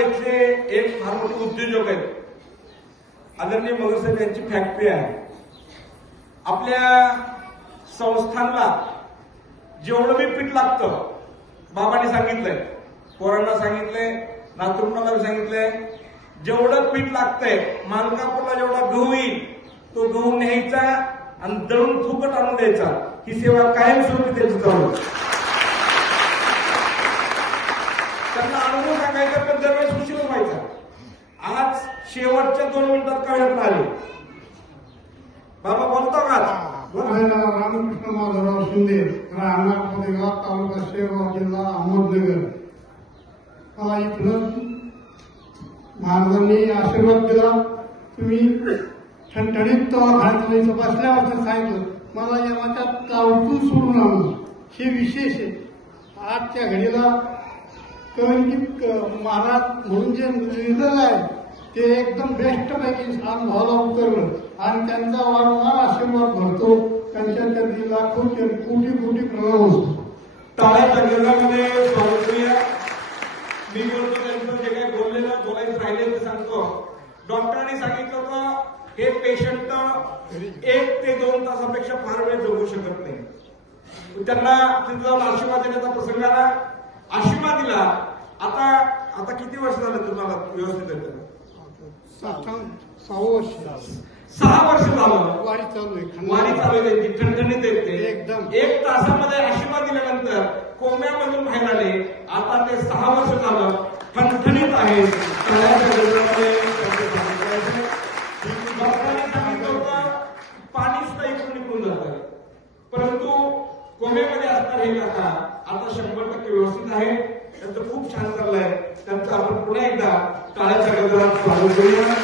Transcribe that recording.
इथले एक फार मोठे उद्योजक आहेत. आदरणीय मगर साहेब यांची फॅक्टरी आहे. आपल्या संस्थांना जेवढं बी पीठ लागतं बाबांनी सांगितलंय, पोरांना सांगितलंय, नातरुंडाला सांगितलंय, जेवढं पीठ लागतंय मालकापूरला जेवढा गहू येईल तो गहू न्यायचा आणि दळून फुकट आणून द्यायचा. ही सेवा कायमस्वरूपी त्यांची चालू. त्यांना अनुभव सांगायचा तर दरवेळेस उशीर व्हायचा. आज शेवटच्या 2 मिनिटात कळत आले. बाबा बोलतो का? रामकृष्ण माधवराव शिंदे, राहणार तालुका शेगाव, जिल्हा अहमदनगर. मला इथून महाराजांनी आशीर्वाद दिला. तुम्ही ठणठणीत दवाखान्यात बसल्यावर सांगितलं मला यमाच्या तावतून सोडून आणलं. हे विशेष आहे. आजच्या घडीला महाराज म्हणून जे लिहिलेलं आहे ते एकदम बेस्ट पैकी अनुभवाला उतरलं आणि त्यांचा वारंवार आशीर्वाद भरतो. त्यांच्या लाखो कोटी कोटी प्रभाव असतो. टाळ्याच्या गजरामध्ये स्वागत करूया. मी बोलतो त्यांचं जे काही बोलायचं राहिले ते सांगतो. डॉक्टरांनी सांगितलं होतं हे पेशंट 1 ते 2 तासापेक्षा फार वेळ जगू शकत नाही. त्यांना तिथं जाऊन आशीर्वाद देण्याचा प्रसंग आला. आशीर्वाद दिला. आता किती वर्ष झालं तुम्हाला व्यवस्थित येतं? 6 वर्ष 6 वर्ष झालं. वारी चालू आहे. वारी चालू आहे त्यांची. ठणठणीत येते एकदम. 1 तासामध्ये आशीर्वाद दिल्यानंतर कोम्यामधून बाहेर आले. आता ते 6 वर्ष झालं ठणठणीत आहे. डॉक्टरांनी सांगितलं होतं पाणी सुद्धा इकडून निघून जातं, परंतु कोम्यामध्ये असणार हे काका आता 100% व्यवस्थित आहे. त्यांचं खूप छान चाललंय. त्यांचं आपण पुन्हा एकदा टाळ्याच्या गजरात स्वागत करूया.